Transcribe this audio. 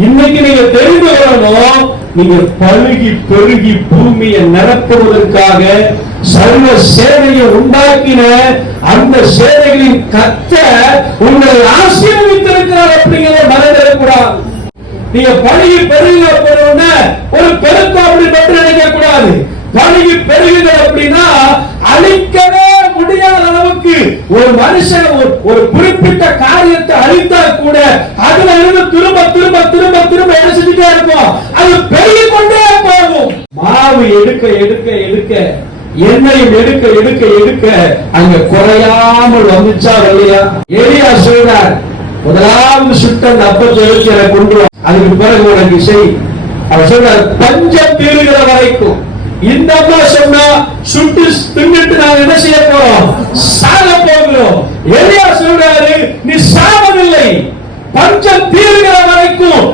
இன்னைக்கு நீங்க தெரிந்து கொள்ளணும், நீங்க பழுகி பெருகி பூமியை நிரப்புவதற்காக சர்வ சேனையை உண்டாக்கின அந்த சேனைகளின் கர்த்தர் உங்களை ஆசீர்வதித்திருக்கிறார் அப்படிங்கிறத மறந்துடக்கூடாது. நீங்க பழுகி பெருகிற போன ஒரு பெருக்கம் அப்படி மட்டும் நினைக்க கூடாது. பழுகி பெருகுதல் அப்படின்னா அழிக்கவே முடியாத அளவுக்கு ஒரு மனுஷன் ஒரு குறிப்பிட்ட காரியத்தை அழித்தா கூட அதுல இருந்து திரும்ப திரும்ப திரும்ப திரும்ப என்ன செஞ்சுட்டே இருக்கும், அது பெருகிக் கொண்டே போகும். மாவு எடுக்க எடுக்க எடுக்க எண்ணெயும் எடுக்க எடுக்க எடுக்க அங்க குறையாமல் வந்துச்சா இல்லையா? எலியா சொல்றார், முதலாவது சுட்ட அந்த அப்பத்தை எடுத்து எனக்கு கொண்டு வா, அதுக்கு பிறகு உனக்கு செய். அவர் சொல்றார், பஞ்சம் தீருகிற வரைக்கும். இந்த அம்மா சொன்னா சுட்டு தின்னுட்டு நாங்க என்ன செய்ய போறோம், சாக போகிறோம். எலியா சொல்றாரு, நீ சாவதில்லை, பஞ்சம் தீருகிற வரைக்கும்